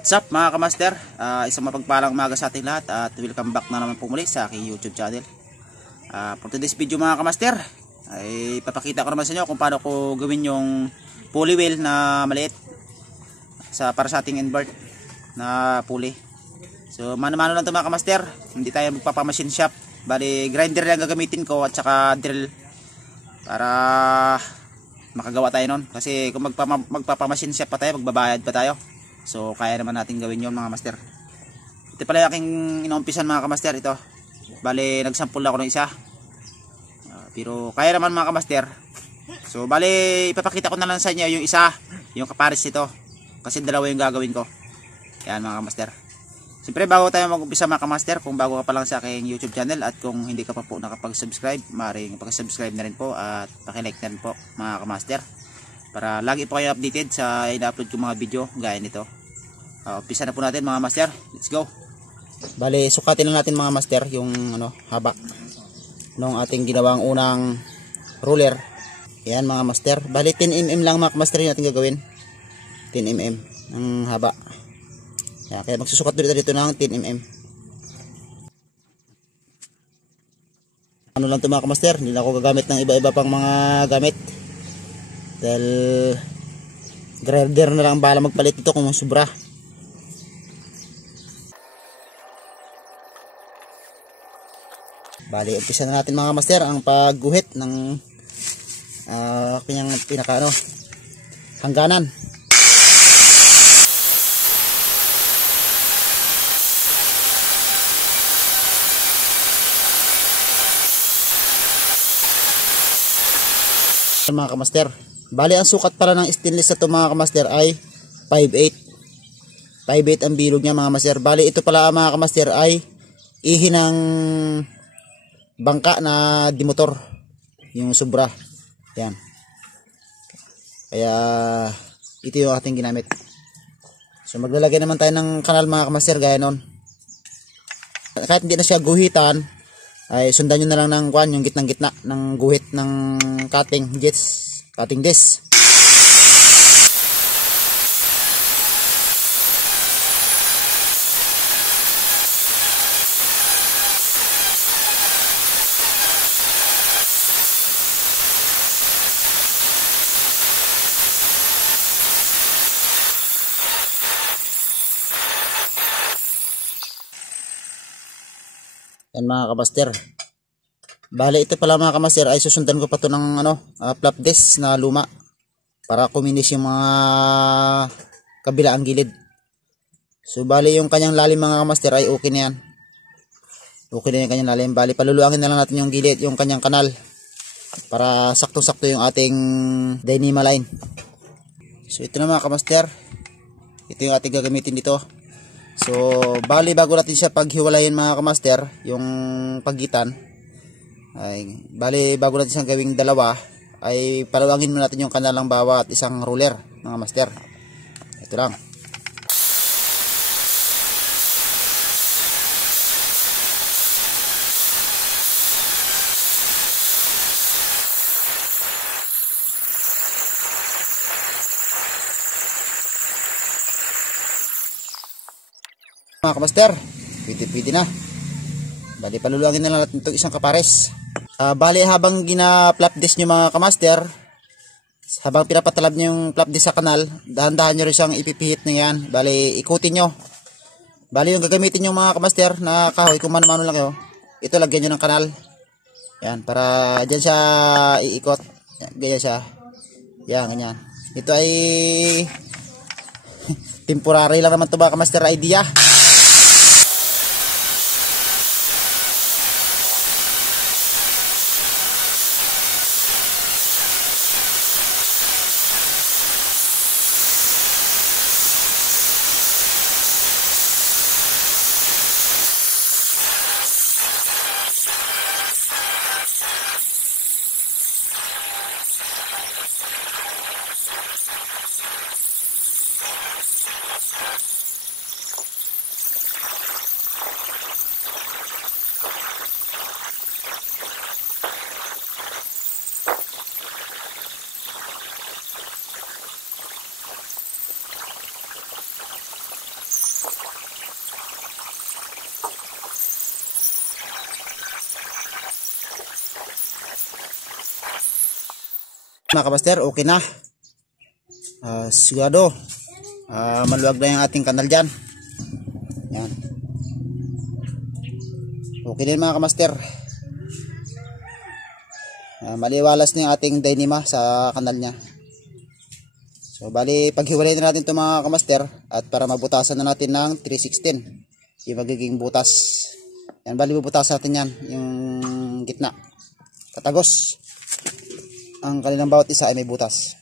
What's up mga kamaster? Isang mapagpalang umaga sa ating lahat at welcome back na naman po muli sa aking YouTube channel. For today's video mga kamaster ay papakita ko naman sa inyo kung paano ko gawin yung pulley wheel na maliit para sa ating invert na pulley. So mano-mano lang ito mga kamaster, hindi tayo magpapamachine shop. Bali grinder lang gagamitin ko at saka drill para makagawa tayo nun. Kasi kung magpapamachine shop pa tayo, magbabayad pa tayo. So kaya naman natin gawin yon mga master. Ito pala yung aking inuumpisan mga kamaster. Ito bali nagsampul ako ng isa, pero kaya naman mga kamaster. So bali ipapakita ko na lang sa inyo yung isa, yung kapares nito, kasi dalawa yung gagawin ko. Yan mga kamaster. Siyempre bago tayo mag-umpisa mga kamaster, kung bago ka pa lang sa aking YouTube channel at kung hindi ka pa po nakapag-subscribe, maaaring pag-subscribe na rin po at paki-like na rin po mga kamaster, para lagi po kayo updated sa ina-upload kong mga video gaya nito. Umpisa na po natin mga master. Let's go. Bale, sukatin lang natin mga master yung haba nung ating ginawang unang ruler. Ayan mga master. Bale 10 mm lang mga master yung ating gagawin. 10 mm ang haba. Ayan, kaya magsusukat dito ng 10 mm. Ano lang ito mga master, hindi na ako gagamit ng iba-iba pang mga gamit. Dahil grinder na lang bala magpalit ito kung sobra. Bali, umpisa na natin mga master ang pagguhit ng kanyang pinaka hangganan. Mga kamaster, bali ang sukat pala ng stainless na ito mga kamaster ay 5/8. 5/8 ang bilog niya mga master. Bali ito pala mga kamaster ay ihi ng bangka na dimotor, yung sobra. Yan. Kaya ito yung ating ginamit. So maglalagay naman tayo ng kanal mga kamaster gaya nun. Kahit hindi na siya guhitan, ay sundan nyo na lang ng yung gitnang-gitna ng guhit ng cutting disc. Yan mga kamaster. Bale ito pala mga kamaster ay susundan ko pa to ng flap disc na luma para kuminis yung mga kabilaang gilid. So bale yung kanyang lalim mga kamaster ay okay na yan. Okay na yung kanyang lalim. Bale paluluangin na lang natin yung gilid, yung kanyang kanal, para saktong-sakto yung ating Dyneema line. So ito na mga kamaster, ito yung ating gagamitin dito. So bali bago natin siya paghiwalayin mga kamaster, yung pagitan ay bali bago natin siyang gawing dalawa ay palawangin muna natin yung kanal ng bawat isang ruler mga master. Ito lang. Mga kamaster, pwede na. Bali paluluangin na lang natin itong isang kapares. Bali habang gina-flap disc nyo mga kamaster, habang pinapatalab nyo yung flap disc sa kanal, dahan-dahan nyo rin siyang ipipihit na yan. Bali ikutin nyo. Bali yung gagamitin nyo mga kamaster na kahoy, kung mano-mano lang kayo, ito lagyan nyo ng kanal. Yan, para dyan siya iikot. Yan, ganyan siya. Yan, ganyan. Ito ay temporary lang naman ito mga kamaster idea. Mga kamaster, okay na. Sigurado maluwag na yung ating kanal dyan. Yan. Okay din mga kamaster. Maliwalas na yung ating dynama sa kanal nya. So bali paghiwalay na natin ito mga kamaster, at para mabutasan na natin ng 316 yung magiging butas. Yan, bali bubutasan natin yan yung gitna katagos. Ang kanilang bawat isa ay may butas.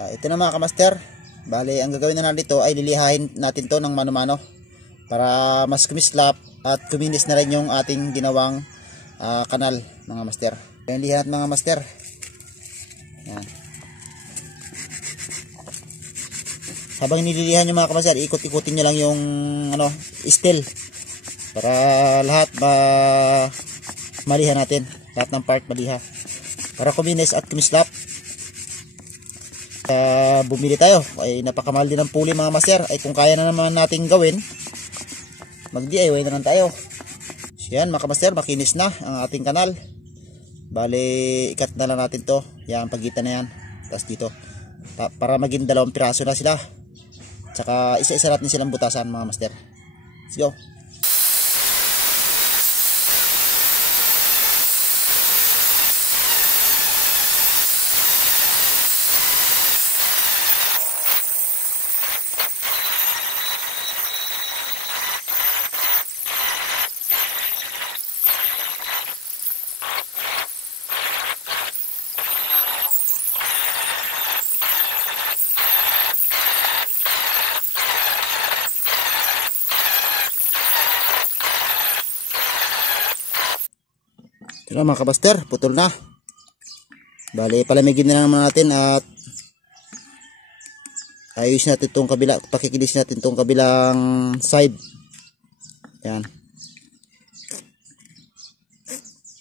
Ito na mga kamaster, bali ang gagawin na natin dito ay lilihain natin to ng mano-mano para mas kumislap at kuminis na rin yung ating ginawang kanal mga master. Yan, lihat mga master. Yan. Habang nililihan nyo mga kamaster, ikot-ikutin nyo lang yung steel para lahat maliha natin, lahat ng part maliha para kuminis at kumislap. Bumili tayo ay napakamahal din ng puli mga master, ay kung kaya na naman natin gawin, mag DIY na lang tayo. So yan mga kamaster, makinis na ang ating kanal. Bali ikat na lang natin to, yan pagitan na yan, tapos dito para maging 2 piraso na sila. Tsaka isa-isa natin silang butasan mga master. Let's go. Ito na mga kabaster, putol na. Bali palamigin na naman natin at ayos natin itong kabila, pakikilis natin itong kabilang side. Yan.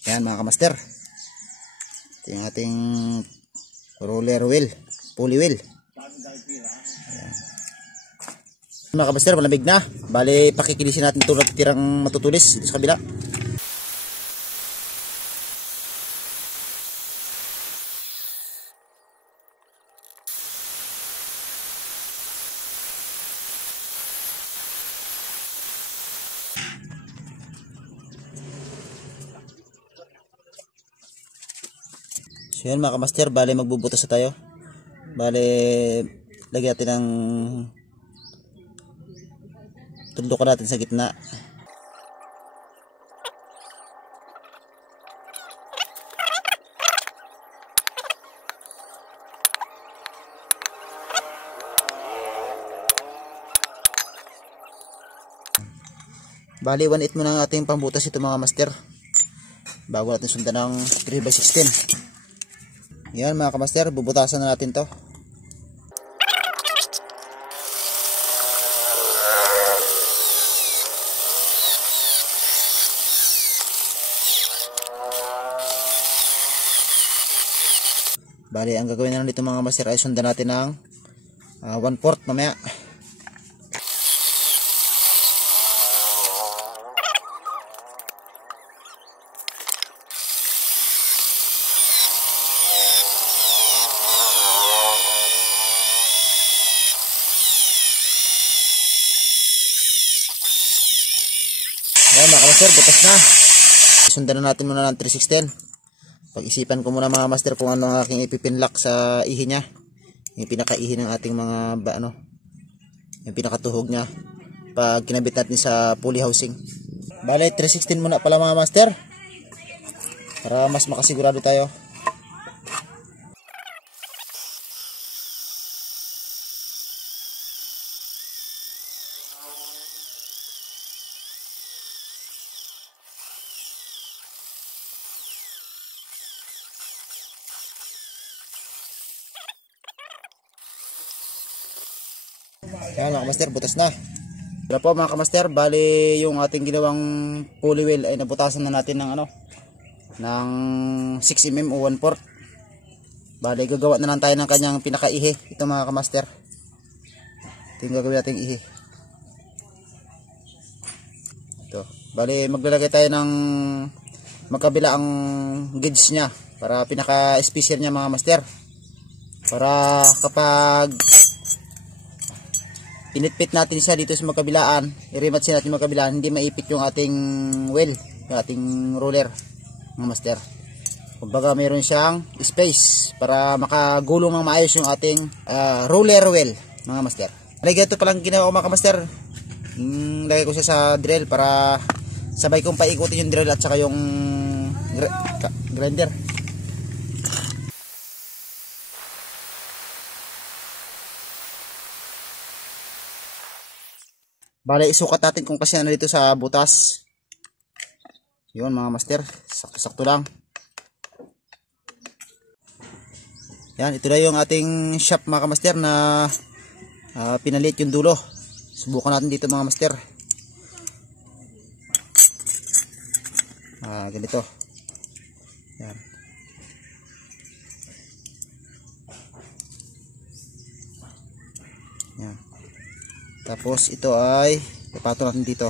Yan mga kamaster. Ito yung ating roller wheel, pulley wheel. Yan. Mga kamaster, palamig na. Bali pakikilisin natin itong tirang matutulis sa kabila. So yan mga kamaster, bali magbubutas na tayo. Bali lagyan natin ng tundukan natin sa gitna. Bali 1/8 muna ang ating pambutas ito mga master, bago natin sundan ng 3/16. Yan mga kamaster, bubutasan na natin to. Bali ang gagawin na lang dito mga kamaster ay sundan natin ng 1/4 mamaya. Ayan mga kamaster, butas na. Sundan na natin muna ng 316. Pag-isipan ko muna mga master kung ano ang aking ipipinlock sa ihi nya, yung pinakaihi ng ating mga yung pinakatuhog nya pag kinabit natin sa pulley housing. Bale 316 muna pala mga master para mas makasigurado tayo. Yan mga kamaster, butas na. Wala po mga kamaster, bali yung ating ginawang pulley wheel ay nabutasan na natin ng ng 6mm o 1/4. Bali gagawa na lang tayo ng kanyang pinakaihi. Ito mga kamaster, ito yung gagawin natin ihi. Ito, bali maglalagay tayo ng magkabila ang gauge nya para pinaka special nya mga master. para kapag pinitpit natin siya dito sa magkabilaan, i-rematch natin magkabilaan, hindi maipit yung ating well, yung ating roller mga master. Kumbaga mayroon siyang space para makagulong ng maayos yung ating roller well mga master. Lagyan ito palang ginawa ko mga master. Lagay ko siya sa drill para sabay kong paikutin yung drill at saka yung grinder. Bale, isukat natin kung kasi ano dito sa butas. Yun mga master, sakto-sakto lang. Yan, ito na yung ating shop mga master na pinalit yung dulo. Subukan natin dito mga master. Ganito. Yan. Yan. Tapos ito ay ipato natin dito.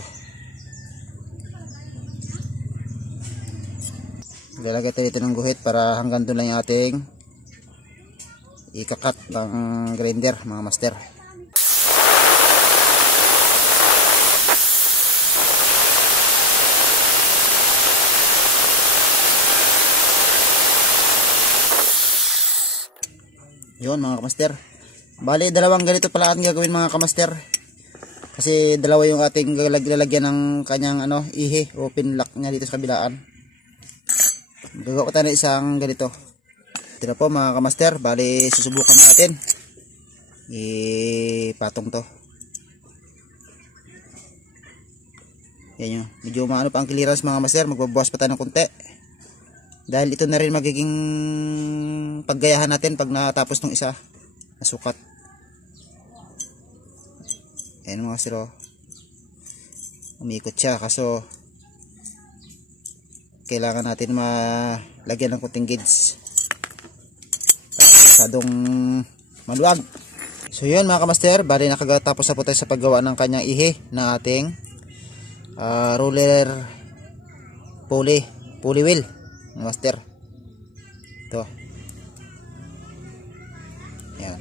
Lalagay tayo dito ng guhit para hanggang doon lang yung ating ikakat ng grinder mga master. Yun mga kamaster. Bali dalawang ganito pala ang gagawin mga kamaster. Kasi dalawa yung ating lalagyan ng kanyang ihi o pinlock niya dito sa kabilaan. Gagawa ko tayo ng isang ganito. Ito na po mga kamaster. Bali susubukan natin. Ipatong to. Yan yun. Medyo maano pa ang clearance mga kamaster. Magbabawas pa tayo ng konti. Dahil ito na rin magiging paggayahan natin pag natapos ng isa. Nasukat. Ayan mga siro. Umikot siya kaso kailangan natin malagyan ng kunting gauge para masyadong maluwag. So yun mga kamaster, bali nakatapos na po tayo sa paggawa ng kanyang ihi na ating roller pulley wheel mga master. Ito. Yan.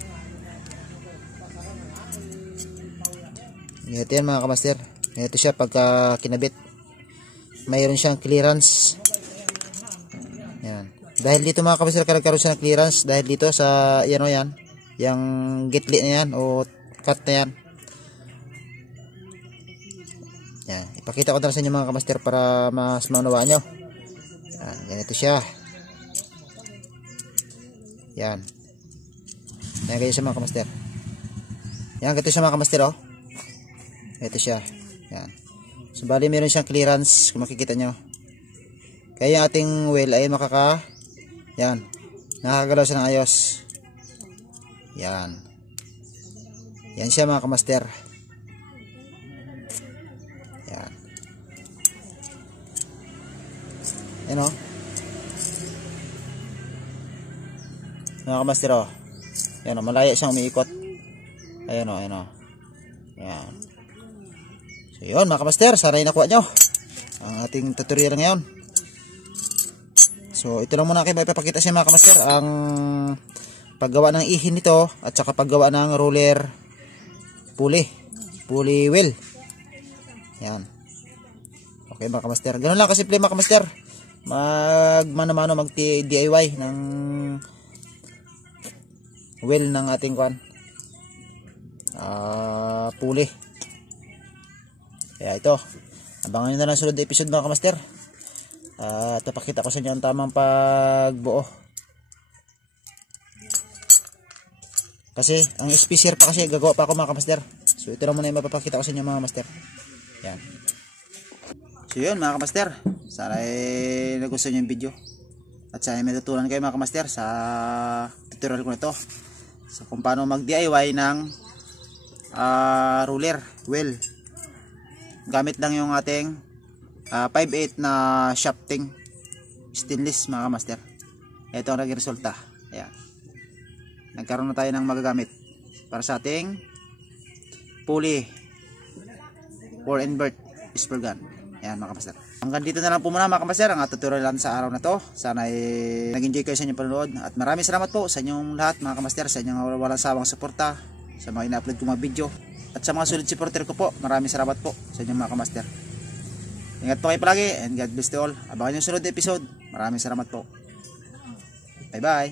Ganito yan mga kamaster. Ganito siya pagka kinabit. Mayroon siyang clearance. Yan. Dahil dito mga kamaster nagkaroon siya ng clearance dahil dito sa yan yung gitli na yan o cut na yan. Yan. Ipakita ko na sa inyo mga kamaster para mas maunawaan nyo. Yan. Ganito siya. Yan. Yan ganyan siya mga kamaster. Yan ganito siya mga kamaster oh. Ito siya. Yan. So bali meron siyang clearance kung makikita nyo. Kaya yung ating wheel ay yan. Nakakagalaw siya ng ayos. Yan. Yan siya mga kamaster. Yan. Yan o. Mga kamaster o. Yan o. Malaya siyang umiikot. Ayan o. Ayan o. Yan. So yun mga kamaster, sana nakuha nyo ang ating tutorial ngayon. So ito lang muna kayo maipapakita siya mga kamaster, ang paggawa ng ihin nito at saka paggawa ng roller pulley wheel. Yan. Okay mga kamaster, ganun lang kasimple mga kamaster. Mano-mano mag DIY ng wheel ng ating pulley. Kaya ito, abangan nyo na lang sunod na episode mga kamaster. At papakita ko sa inyo ang tamang pagbuo. Kasi ang spacer pa kasi gagawa pa ako mga kamaster. So ito lang muna yung mapapakita ko sa inyo mga kamaster. Yan. So yun mga kamaster, sana nagustuhan nyo yung video. At sana may natutunan kayo mga kamaster sa tutorial ko na ito. So kung paano mag DIY ng roller wheel. Gamit lang yung ating 5/8 na shafting stainless mga kamaster. Ito ang naging resulta. Ayan. Nagkaroon na tayo ng magagamit para sa ating pulley for invert spur gun. Ayan mga kamaster. Hanggang dito na lang po muna mga kamaster ang tutorial natin sa araw na to. Sana ay nag-enjoy kayo sa inyong panonood. At maraming salamat po sa inyong lahat mga kamaster, sa inyong walang sawang suporta sa mga ina-upload ko mga video. At sa mga solid supporter ko po, maraming salamat po sa inyong mga kamaster. Ingat po kayo palagi and God bless to all. Abangan yung sunod na episode. Maraming salamat po. Bye bye.